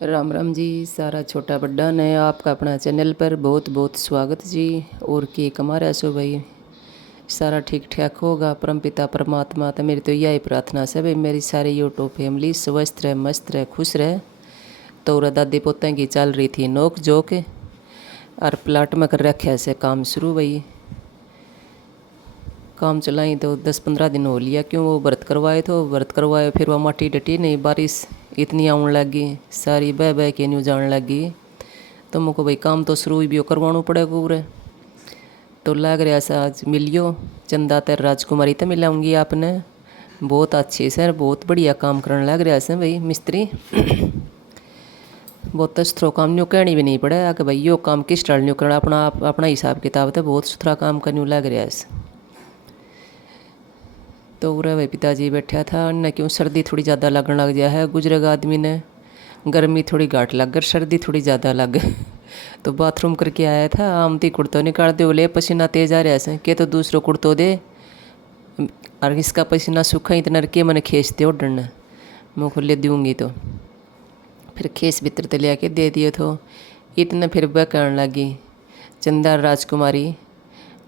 राम राम जी। सारा छोटा बड्डा ने आपका अपना चैनल पर बहुत बहुत स्वागत जी। और के कमा रहा सो भाई, सारा ठीक ठाक होगा। परमपिता परमात्मा तो मेरी तो यही प्रार्थना से भाई मेरी सारी यूट्यूब फैमिली स्वस्थ रहे, मस्त रहे, खुश रहे। तो दादी पोते की चल रही थी नोक जोक, और प्लाट में कर रखा से काम शुरू भाई। काम चलाई तो 10-15 दिन हो लिया, क्यों वो व्रत करवाए तो व्रत करवाए, फिर वह माटी डटी नहीं, बारिश इतनी आने लगी, सारी बह बह के न्यू जाने लगी। तो मुझको भाई काम तो शुरू भी करवाना पड़ेगा पूरे। तो लग रहा से आज मिलियो चंदा तर राजकुमारी तो मिलाऊंगी आपने। बहुत अच्छे से बहुत बढ़िया काम करने लग रहा से भाई मिस्त्री। बहुत सुथरा काम न्यू कहनी भी नहीं पड़े कि भाई यो काम किस टाइल न्यू करना, अपना अपना हिसाब किताब तो बहुत सुथरा काम का न्यू लग रहा है। तो उरे भाई पिताजी बैठा था, उन्हें क्यों सर्दी थोड़ी ज़्यादा लगने लग गया है गुजरेगा आदमी ने। गर्मी थोड़ी घाट लग गई, सर्दी थोड़ी ज़्यादा लग गई। तो बाथरूम करके आया था, आमती कुर्तो निकाल दे, बोले पसीना तेज आ रहा है के तो दूसरो कुर्तो दे, और इसका पसीना सूखा इतना के मैंने खींचते उड़ने मुँह खुले दूँगी। तो फिर खींच भीतर ते ले आके दे दिए तो इतने फिर वह कहने लगी चंदा राजकुमारी,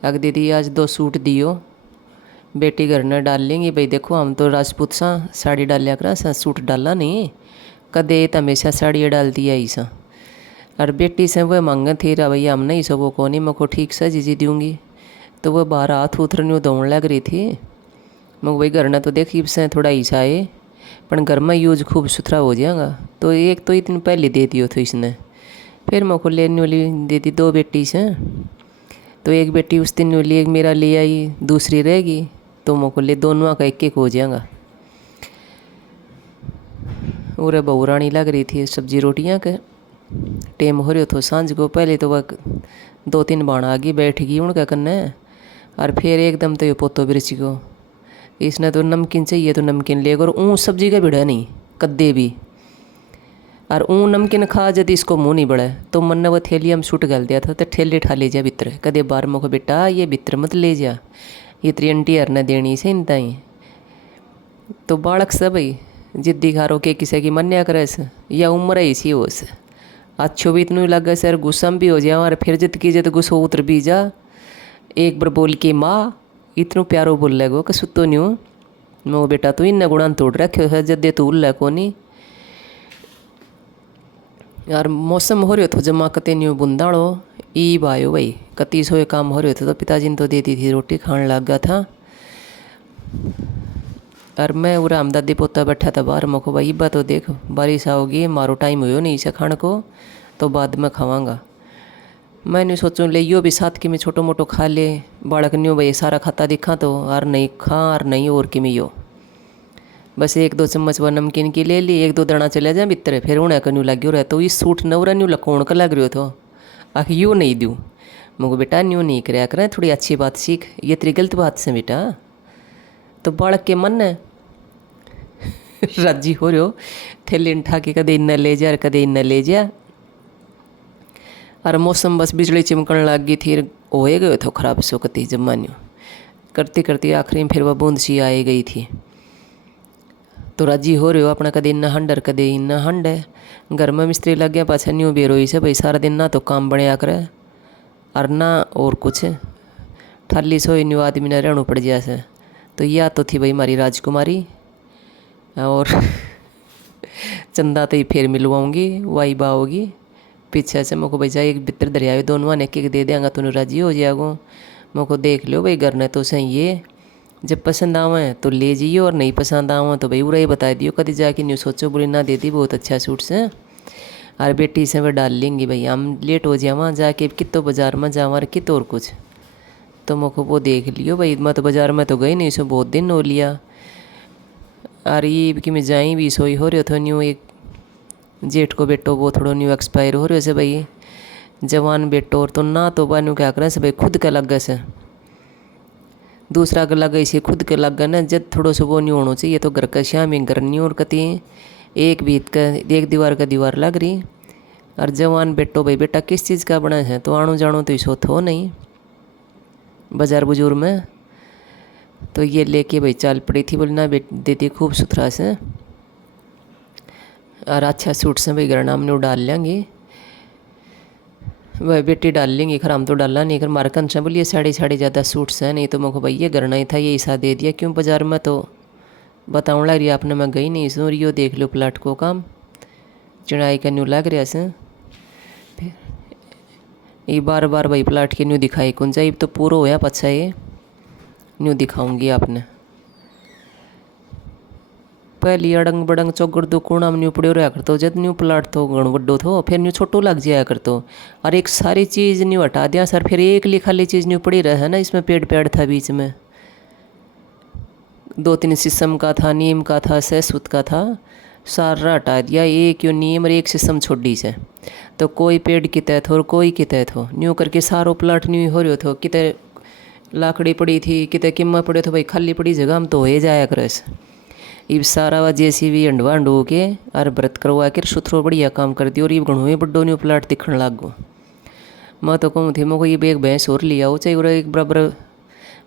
अग दीदी आज 2 सूट दियो, बेटी घर ने डाल लेंगी भाई। देखो हम तो राजपूत सा, साड़ी डाल लिया करा सा, सूट डाला नहीं कदे, तो हमेशा साड़ी डालती आई सा। और बेटी से वह मांगे थी रा भैया हम नहीं सबो को नहीं, मैं ठीक सा जीजी दूँगी। तो वह बाहर हाथ उतर न्यू दौड़ लग रही थी। मैं भाई घर ने तो देखी से थोड़ा ईसा है, पर घर में यूज खूब सुथरा हो जाएगा। तो एक तो इतनी पहले दे दियो तो इसने, फिर मैं को लेने वाली दे दी 2 बेटी से। तो एक बेटी उस दिन लिए मेरा ले आई, दूसरी रहेगी, तो मोको ले दोनों का एक हो जाएगा। और बहू रानी लग रही थी सब्जी रोटियां के टेम हो रही तो सांझ को। पहले तो वह 2-3 बाण आगे बैठ गई उनका करने, और फिर एकदम तो ये पोतो बिरच को, इसने तो नमकीन चाहिए तो नमकीन लेकर ऊँ सब्जी का भिड़ा नहीं कद्दे भी। और ऊँ नमकीन खा जब इसको मुँह नहीं बढ़े तो मन ने वो थैली हम छूट गल दिया था, तो ठेले ठा ले जा भीतर, कदे बार मुख बेटा ये भीतर मत ले जा, ये तेरी आंटी हर ने देनी से इन ताई। तो बालक से भाई जिद्दी खारो के किसी की मन्या करे से, या उम्र है इसी हो से अच्छो भी इतनू लगे सर गुस्सा भी हो जाए, और फिर जिद की जद गुस्सा उतर भी जा। एक बार बोल के माँ इतनू प्यारो बोल लगो कि सुतो न्यू मो बेटा तू इन गुणा तोड़ रखे है जदे तू उल्ला को नहीं। यार मौसम हो रही हो तो जमा कते न्यू बुंदाड़ो ई भायो भाई कती सो काम हो रहे थे। तो पिताजी ने तो दे दी थी रोटी, खाने लग गया था। और मैं उरा हम दादी पोता बैठा था बाहर, मको भाई बा तो देख बारिश आओगी, मारो टाइम हो नहीं इसे खाने को, तो बाद में खावांगा। मैंने सोचूं ले यो भी साथ कि मैं छोटो मोटो खा ले, बालक न्यू भाई सारा खाता दिखा तो और नहीं खा, और नहीं और कि मैं यो बस 1-2 चम्मच वह नमकीन की ले ली, 1-2 दाना चले जाए भीतर, फिर उन्हें कन्यू लग गयो रहे। तो इस सूट नवरा न्यू लकोण का लग रही हो, आख यूँ नहीं दूँ मुझको बेटा, न्यू नहीं कराया करें, थोड़ी अच्छी बात सीख, ये तेरी गलत बात से बेटा। तो बालक के मन ने राजी हो रहे हो, थैली उठा के कदे इन्ना ले जा कदे इन्ना ले जा। और मौसम बस बिजली चिमकने लग गई थी, होए गए तो खराब सो कती जमान्यू करती करती आखिरी में फिर वह बूंद सी आई गई थी। तो राजी हो रहे हो अपना कदे इन्ना हंड और कदे इन्ना हंड है। घर में मिस्त्री लग गया पाछा न्यू बेरोई से भाई, सारा दिन ना तो काम बनया करे और ना और कुछ, थाली सोई न्यू आदमी ने रहना पड़ जाए से। तो यह तो थी भाई हमारी राजकुमारी, और चंदा तो ही फिर मिलवाऊँगी, वाई बा होगी पीछे से। मेरे को भाई जा एक बितर दरिया दोनों ने एक दे देंगा, तूने राजी हो जाएगा। मेरे को देख लो भाई घर ने तो सही ये, जब पसंद आवे तो ले जाइए, और नहीं पसंद आवे तो भाई उरा ही बता दियो, कभी जाके न्यू सोचो बुरी ना देती बहुत अच्छा सूट से। और बेटी से वे डाल लेंगी भाई, हम लेट हो जाए वहाँ जाके कितो बाजार में जावा और कित और कुछ। तो मेरे को वो देख लियो भाई, मैं तो बाजार में तो गई नहीं, सो बहुत दिन हो लिया। और ये कि मैं जाई भी सोई हो रही हो, न्यू एक जेठ को बेटो वो थोड़ा न्यू एक्सपायर हो रहे से भाई, जवान बेटो और तो ना तो बानू क्या करें से भाई खुद के लग गए से, दूसरा के लग गई से खुद के लग गए ना, जब थोड़ा सा वो नहीं होना चाहिए। तो घर का श्याम ही घर नहीं और कती एक भीत का एक दीवार का दीवार लग रही। और जवान बेटो भाई बेटा किस चीज़ का बना है, तो आणु जानो तो इसो थो नहीं बाजार बुजुर्ग में। तो ये लेके भाई चाल पड़ी थी, बोली ना बेटी दीदी खूब सुथरा से और अच्छा सूट से भाई घर नाम डाल लेंगे, वह बेटी डाल लेंगी, खर हम तो डाला नहीं। कर मारकन से बोलिए साड़ी ज़्यादा सूट से, नहीं तो मुझको भैया करना ही था, ये ऐसा दे दिया क्यों बाजार में। तो बताऊँ लग रही आपने, मैं गई नहीं सो रियो देख लो प्लाट को काम चढ़ाई का न्यू लग रहा से। फिर ये बार भाई प्लाट के न्यू दिखाई कौन जाए, तो पूरा होया पच्छा ये न्यू दिखाऊंगी आपने। पहली अड़ंग बड़ंग चौगड़ दो कोना में न्यू पड़ो रहा करतो, जब न्यू प्लाट तो घणो बड्डो थो, फिर न्यू छोटो लग जाया करतो। और एक सारी चीज़ न्यू हटा दिया सर, फिर एक खाली चीज़ न्यू पड़ी रहा है ना, इसमें पेड़ था बीच में, 2-3 शीशम का था, नीम का था, सहसूत का था, सारा हटा दिया। एक यो नीम और एक शीशम छोड़ी से, तो कोई पेड़ की तहत हो और कोई की तहत हो, न्यू करके सारो प्लाट न्यू हो रहे थो। कितने लाकड़ी पड़ी थी, कितने किम्मा पड़े तो भाई खाली पड़ी जगह हम तो हो जाया करे। इब सारा वा JCB अंडवा अंडो के और व्रत करवा के सुथरो बढ़िया काम कर दियो। और ये घणो ही बड्डो न्यू प्लाट दिखण लाग गो। मैं तो कहूँ थी मोको ये एक भैंस और लिया हो, चाहे उरे एक बराबर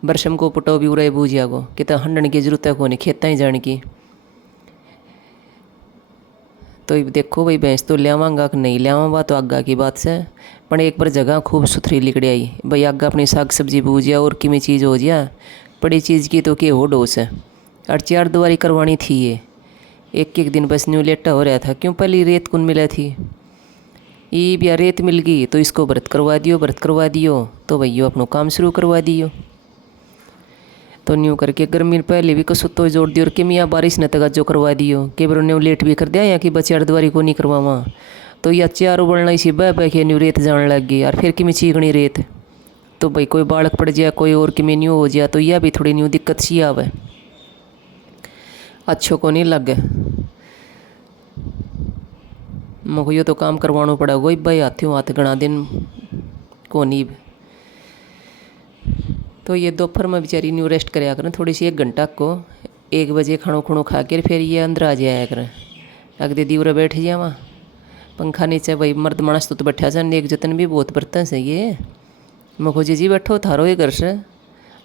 बरसम को पटो भी उरे बूझिया गो, कितना हंडन की जरूरत है कोनी, खेता ही जाने की। तो ये देखो भाई भैंस तो लियावांगा कि नहीं लियावा तो आगा की बात से, पर एक बार जगह खूब सुथरी लिकड़ी आई भाई। आगा अपनी साग सब्जी बूझिया और किमें चीज़ हो जिया, बड़ी चीज़ की तो के हो डोस है। और 4 दुआरी करवानी थी ये, एक दिन बस न्यू लेटा हो रहा था, क्यों पहली रेत कौन मिला थी। ये भी रेत मिल गई तो इसको व्रत करवा दियो तो भैया अपना काम शुरू करवा दियो। तो न्यू करके गर्मी पहले भी कसुत तो जोड़ दियो, और कि मियाँ बारिश ने तक जो करवा दियो, के बार ने लेट भी कर दिया या कि बच्चे 4 दुआरी को नहीं करवावा। तो या 4 उबलना इसी बह के न्यू रेत जाने लग गई। और फिर कि मैं चीकनी रेत तो भाई कोई बालक पड़ जाए, कोई और कि मैं न्यू हो जाए, तो यह भी थोड़ी न्यू दिक्कत सी आवे, अच्छो को नहीं लगे। मुझको यो तो काम करवाना पड़ा वही भाई, हाथ गणा दिन को नहीं। तो ये दोपहर में बेचारी न्यू रेस्ट कराया करें थोड़ी सी, 1 घंटा को 1 बजे खाणो खा कर फिर ये अंदर आ जाया करें। अगले दी उरे बैठ जावा पंखा नीचे, भाई मर्द मानस तो बैठा जान, एक जतन भी बहुत बर्तन से ये। मुझको जी बैठो थारो ही घर से,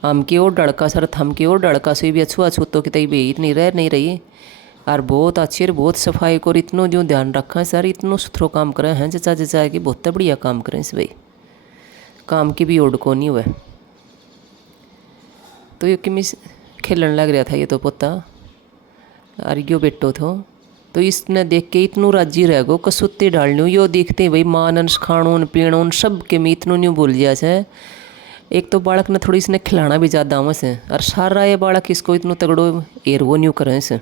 हम की और डड़का सर, थम की और डड़का से भी अच्छू तो कि भी इतनी रह नहीं रही। और बहुत अच्छी और बहुत सफाई को इतनो जो ध्यान रखा सर, इतनो सुथरो काम करे हैं जचा कि बहुत बढ़िया काम करें इस भाई, काम की भी ओड को नहीं हुआ। तो ये कि खेलन लग रहा था ये तो पोता, और यो बेटो थो। तो इसने देख के इतनू राजी रह गो कसुत्ती डालनी यो देखते भाई मानस खाणोन पीणोन सब के में इतनो न्यू बोल जा से। एक तो बालक ने थोड़ी इसने खिलाना भी ज़्यादा आवस है, और सारा ये बालक इसको इतनो तगड़ो एर वो न्यू करें से।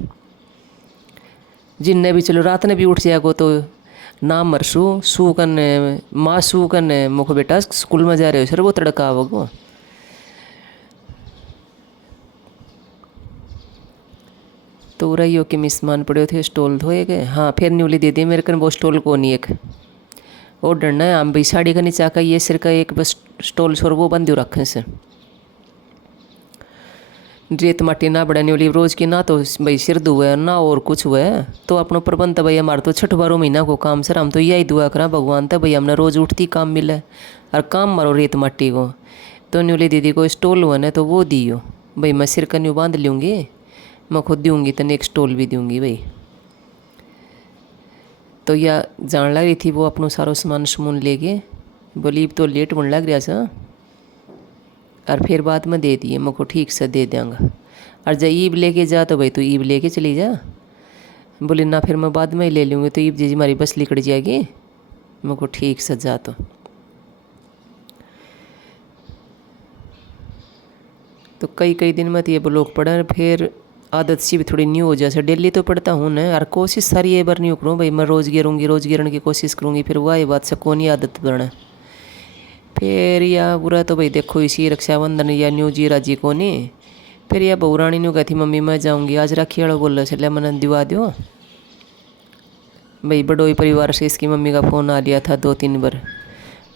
जिनने भी चलो रात ने भी उठ जाएगो तो ना मरसू सू करने माँ सू करने मुख बेटा स्कूल में जा रहे हो सर, वो तड़का आवगो। तो रही हो कि मिसमान पड़े थे, स्टॉल धोए गए। हाँ फिर न्यूली दे दी मेरे कन वो स्टॉल को नहीं, एक वो डरना है हम भाई साड़ी का नीचा का ये सिर का एक बस स्टॉल छोड़ वो बंद रखे से। रेत माटी ना बढ़ानी वाली रोज़ की ना, तो भाई सिर दुआ ना और कुछ हुआ है तो अपना प्रबंध भाई हमारा तो 6-12 महीना को काम सर, हम तो यही दुआ करा भगवान था भाई हमने रोज़ उठती काम मिले और काम मारो रेत माटी को। तो न्यूली दीदी को स्टॉल हुआ ना तो वो दियो भाई, मैं सिर का न्यू बांध लूँगी, मैं खुद दूँगी तो एक स्टॉल भी दूँगी भाई। तो या जान लग रही थी वो अपनों सारो सामान समून ले गए, बोली अब तो लेट होने लग रहा सा, और फिर बाद में दे दिए, मुझको ठीक से दे देंगा। और जब ईब लेके जा तो भाई तू ईब लेके चली जा, बोले ना फिर मैं बाद में ही ले लूँगी, तो ईब जी हमारी बस लिकड़ जाएगी, मुझको ठीक से जा। तो कई दिन में तो ये ब्लॉक पड़ा, फिर आदत सी भी थोड़ी न्यू हो जाए। डेली तो पढ़ता हूँ ना, और कोशिश सारी ये बार न्यू करूँ भाई, मैं रोज़ गिरने की कोशिश करूँगी, फिर वह बात से कौन ही आदत बना। फिर या बुरा तो भाई देखो इसी रक्षाबंधन या न्यू जी राजी को नहीं, फिर या बहू रानी न्यू कहती मम्मी मैं जाऊँगी आज, राखी वाला बोल रहा चलिए मैंने दिवा दो भाई। बड़ोई परिवार से इसकी मम्मी का फ़ोन आ लिया था 2-3 बार,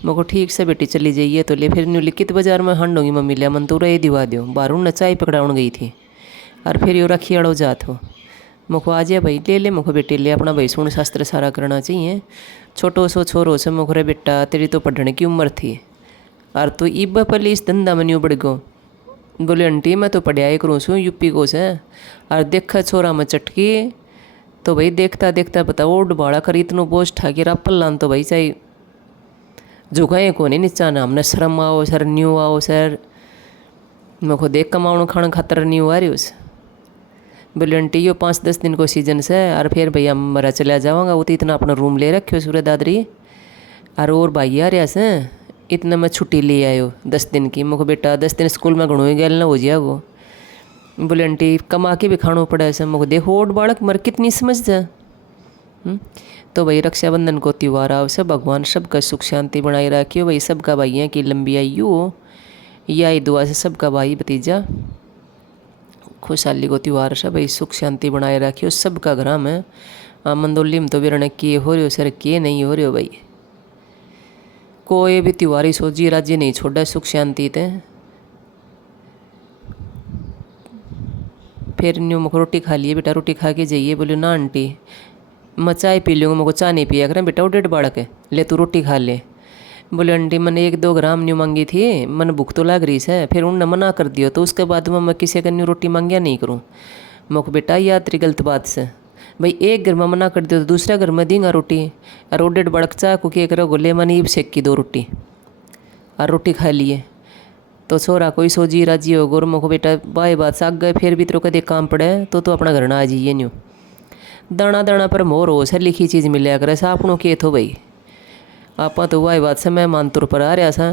मेरे को ठीक से बेटी चली जाइए तो ले। फिर न्यू लिखित बाजार में हंड होंगी मम्मी ले मन तो रही दिवा दो, बारू न चाय पकड़ाउन गई थी, और फिर यो रखी अड़ो जात हो मुखो आ जाए भाई ले मुखो बेटी ले अपना भाई सुन शास्त्र सारा करना चाहिए। छोटो सो छोरो से मुख रे बेटा तेरी तो पढ़ने की उम्र थी, और तो इब पहले इस धंधा में न्यू बढ़ गो। बोले आंटी मैं तो पढ़ाई करूँ सू यूपी को से, और देखा छोरा में चटकी तो भाई देखता देखता बता ओड बाड़ा कर इतनो बोझ ठा के पल्लान तो भाई चाहे झुकाए को नहीं नीचा ना हमने शर्म आओ सर न्यू आओ सर मैं को देख कमाउन खाना खातर न्यू आ रही उस बोले आंटी यो 5-10 दिन को सीजन से और फिर भैया मरा चला जाऊँगा वो तो इतना अपना रूम ले रखे सूर्य दादरी और भाई आ रहा से इतना मैं छुट्टी ले आयो 10 दिन की। मुझको बेटा 10 दिन स्कूल में घणो गया ना हो जाए वो। बोले आंटी कमा के भी खाना पड़ा ऐसा मुझको देखो ओट बालक मर कितनी समझ जा। तो भाई रक्षाबंधन को त्यौहार आओ सब भगवान सबका सुख शांति बनाए रखियो भाई सबका भाई की लंबी आयु हो यही दुआ से सबका भाई भतीजा खुशहाली को त्यौहार सब भाई सुख शांति बनाए रखियो सबका घर में। मंदोली में तो बिरने किए हो रहे हो सर किए नहीं हो रहे हो भाई कोई भी त्योहारी सोची राज्य नहीं छोड़ा सुख शांति थे। फिर न्यू मुझको रोटी खा लिए बेटा रोटी खा के जाइए। बोले ना आंटी मैं चाय पी लूँगा मुझको चाय नहीं पिया करें बेटा वो 1.5 बालक है ले तू रोटी खा ले। बोले आंटी मैंने 1-2 ग्राम न्यू मांगी थी मैंने भूख तो लग रही है फिर उन्होंने मना कर दिया तो उसके बाद में मैं किसी का न्यू रोटी मांगिया नहीं करूँ। मुझको बेटा यह तेरी गलत बात से भाई एक घर में मना कर दिया तो दूसरा घर में देंगा रोटी और 1.5 बालक चाह को क्या करो गोले मैंने ईब सेक की 2 रोटी और रोटी खा लिए तो छोरा कोई सोजी राजी हो गोर मुझको बेटा बाय बात साग गए फिर भी तेरे को देख काम पड़े तो अपना घर ना आ जाइए न्यू दाना दाना पर मोर हो सर लिखी चीज़ मिले करे सा आपनों के थो भाई आप तो वाह बात से मैं मान तौर पर आ रहा सा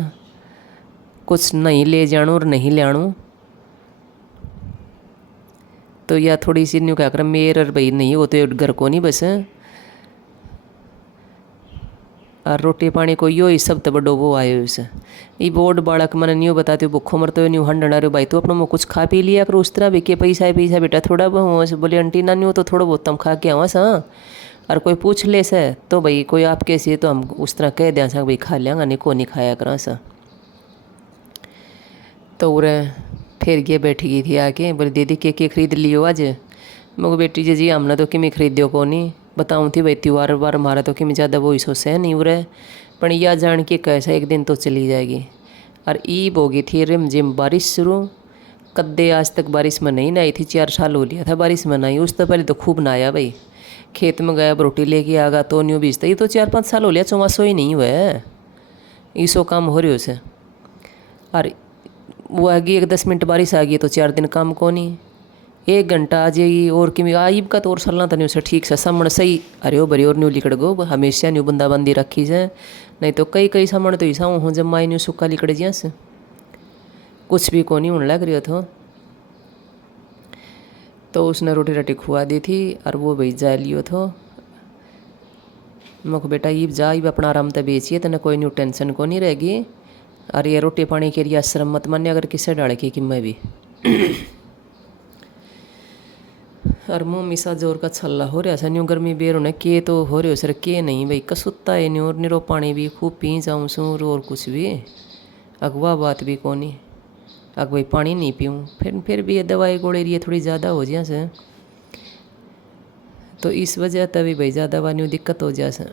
कुछ नहीं ले जाणू और नहीं ले आणू तो या थोड़ी सी न्यू क्या कर मेर और भाई नहीं होते घर को नहीं बस और रोटी पानी को यो ही सब तो बड़ो वो आयो इस ये बोर्ड बालक मैंने न्यू बताते हो भूखो मरते हो न्यू हंडना रहे भाई तो अपना कुछ खा पी लिया कर उस तरह भी के पैसा बेटा थोड़ा बहुत बोले आंटी ना न्यू तो थोड़ा बहुत तम खा के आवा सा और कोई पूछ ले से तो भाई कोई आप कैसी है तो हम उस तरह कह दें सा भाई खा लेंगा नहीं को नहीं खाया करा सा। तो उरे फिर ये बैठी गई थी आके बोले दीदी के खरीद लियो आज। मगर बेटी जी हमने तो किमें खरीद्यो को नहीं बताऊँ थी भाई त्यौहार वार हमारा तो किमें ज़्यादा वो सोच है नहीं उरे पर यह जान के कैसा एक दिन तो चली जाएगी। और ईब हो गई थी रिम जिम बारिश शुरू कद्दे आज तक बारिश में नहीं नहाई थी 4 साल हो लिया था बारिश में नहाई उस तो पहले तो खूब नहाया भाई खेत में गया रोटी लेके आगा तो न्यू बीजता ये तो 4-5 साल हो लिया चौमासो ही नहीं हुआ है इसो काम हो रही उसे। और वो आ गई 10 मिनट बारिश आ गई तो 4 दिन काम को नहीं 1 घंटा आ जाएगी और कि आईब का तो और सलना तो नहीं उसे ठीक से सामने सही अरे ओ बरी और न्यू लिकड़ गो हमेशा न्यू बंदाबंदी रखी से नहीं तो कई सामने तो ऐसा हूँ जब माई न्यू सुक्का लिकड़ जिया से कुछ भी को नहीं होने लग रही था। तो उसने रोटी राटी खुआ दी थी और वो भाई जा लियो थो मुझको बेटा ईब जा ईब अपना आराम तो बेचिए तेने कोई न्यू टेंशन को नहीं रहेगी और ये रोटी पानी के लिए आश्रम मत मान्य अगर किसे डाले कि मैं भी और मुँह मिसा जोर का छल्ला हो रहा सा न्यू गर्मी बेर होने के तो हो रहे हो सर के नहीं भाई कसुत्ता है न्यू और निरो पानी भी खूब पी जाऊँ सूर और कुछ भी अगवा बात भी को नहीं अग भाई पानी नहीं पीऊँ फिर भी ये दवाई गोले रही थोड़ी ज़्यादा हो जाए से तो इस वजह तभी भाई ज़्यादा वानी दिक्कत हो जाए से।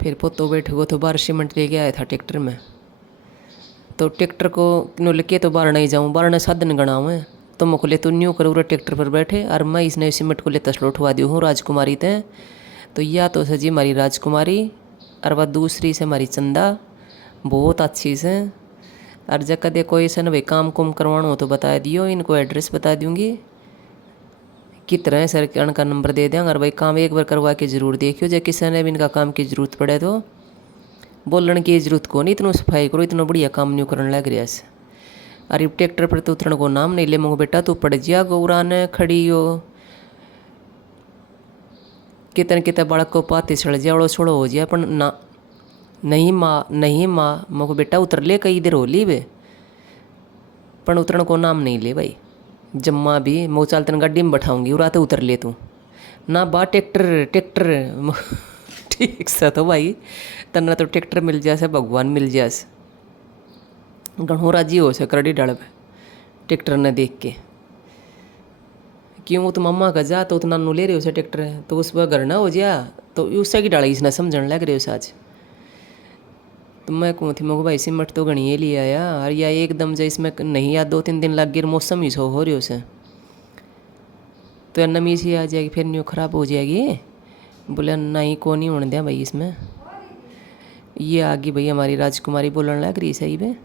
फिर पोतो बैठे को तो 12 सीमेंट लेके आया था ट्रैक्टर में तो ट्रैक्टर को नो लेके तो बाहर नहीं जाऊँ बाहर साधन गणाऊँ है तो मुझको ले तो न्यू करूँ ट्रैक्टर पर बैठे और मैं इस नए सीमेंट को लेता स्लो उठवा दी हूँ राजकुमारी थे तो या तो सजी हमारी राजकुमारी और वह दूसरी से हमारी चंदा बहुत अच्छी से और जब कदे कोई से न भाई काम कुम करवाना हो तो बता दियो इनको एड्रेस बता दूँगी कितना है सर का नंबर दे देंगे और भाई काम एक बार करवा के ज़रूर देखियो जब किसी ने भी इनका काम की ज़रूरत पड़े तो बोलने की ज़रूरत को नहीं इतना सफाई करो इतना बढ़िया काम नहीं करने लग रहा है। अरे ट्रैक्टर पर तो उतरने को नाम नहीं ले मंगो बेटा तू पड़ जिया गौरान खड़ी हो कितने बालक को पाते सड़ जाओ छोड़ो हो जाए पर ना नहीं माँ मको बेटा उतर ले कई देर हो ली वे पर उतरने को नाम नहीं ले भाई जम्मा भी मैं चल तेन गाड़ी में बैठाऊँगी उराते उतर ले तू ना बा ट्रैक्टर ठीक सा तो भाई तना तो ट्रैक्टर मिल जाए भगवान मिल जाए घणो राजी हो से करड़ी डाल ट्रैक्टर ने देख के क्यों तुम अम्मा का जा तो उतना नु ले रहे हो से ट्रैक्टर तो उस पर घर ना हो जा तो उससे की डाला इसने समझने लग रहे हो आज तो मैं कहूँ थी मको भाई सीमेंट तो घनी ले आया और या एकदम जो इसमें नहीं या 2-3 दिन लग गए मौसम ही सो हो रही उसे तो यार नमी सी आ जाएगी, फिर न्यू ख़राब हो जाएगी। बोले नहीं को नहीं होने दिया भाई इसमें। ये आ गई भाई हमारी राजकुमारी, बोलने लग रही सही में।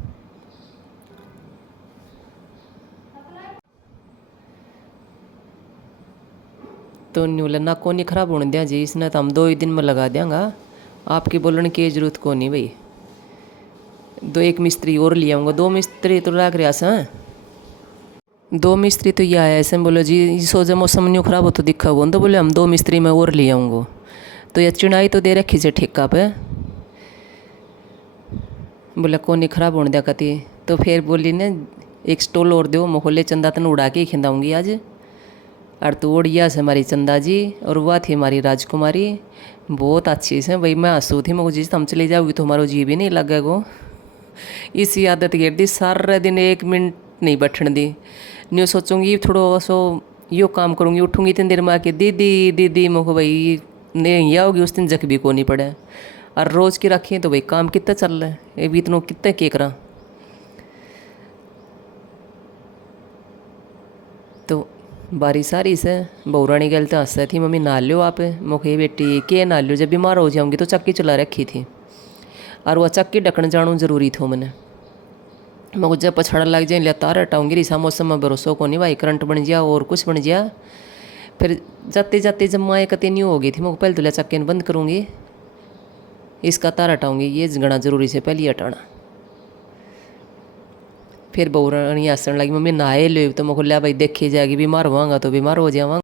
तो न्यूला ना को नहीं ख़राब होने दिया जी इसने, तो हम 2 ही दिन में लगा देंगे। आपकी बोलने की जरूरत को नहीं भाई। 1 मिस्त्री और ले आऊँगा, 2 मिस्त्री तो लग रहा सा। 2 मिस्त्री तो ये आया ऐसे बोलो जी, सोचा मौसम न्यू ख़राब हो तो दिखा हो, तो बोले हम 2 मिस्त्री में और ले आऊँगा। तो ये चिनाई तो दे रखी से ठेका पे। बोला को नहीं ख़राब होने दिया कती। तो फिर बोली ने 1 स्टॉल और दो, मोहल्ले चंदा तन उड़ा के ही खिंदाऊँगी आज। और तो ओडिया से हमारी चंदा जी, और वह थी हमारी राजकुमारी, बहुत अच्छी से भाई। मैं हंसू थी, मैं जी हम चली जाओगी तो हमारा जी भी नहीं लगेगा। इसी आदत गिर दी, सारा दिन 1 मिनट नहीं बैठने दी। न्यू सोचूंगी थोड़ा सो यो काम करूँगी, उठूँगी इतनी देर में आके दीदी दीदी मोको भाई नहीं आओगी उस दिन जख भी को नहीं पड़े। और रोज़ की रखी तो भाई काम कितना चल रहा है, ये भी इतना कितना के करा। तो बारिश आ रही से बहुरानी गल तो हंस थी, मम्मी नहा लो आप। मोखे बेटी के नहा लो, जब बीमार हो जाऊँगी तो चक्की चला रखी थी, और वह चक्की ढकने जाना जरूरी थो मैंने। मैं जब पछाड़ा लग जाए लिया तार हटाऊँगी, रिसा मौसम में भरोसा को नहीं भाई, करंट बन गया और कुछ बन गया। फिर जाते जाते जब माए कते नहीं हो गई थी, मैं पहले तो लिया चक्के बंद करूँगी, इसका तार हटाऊँगी, ये घना जरूरी से पहले हटाना। फिर बहुरानी हंसने लगी, मम्मी नहाए लो, तो मैं लिया भाई देखी जाएगी, बीमार हुआगा तो बीमार हो जाऊँगा।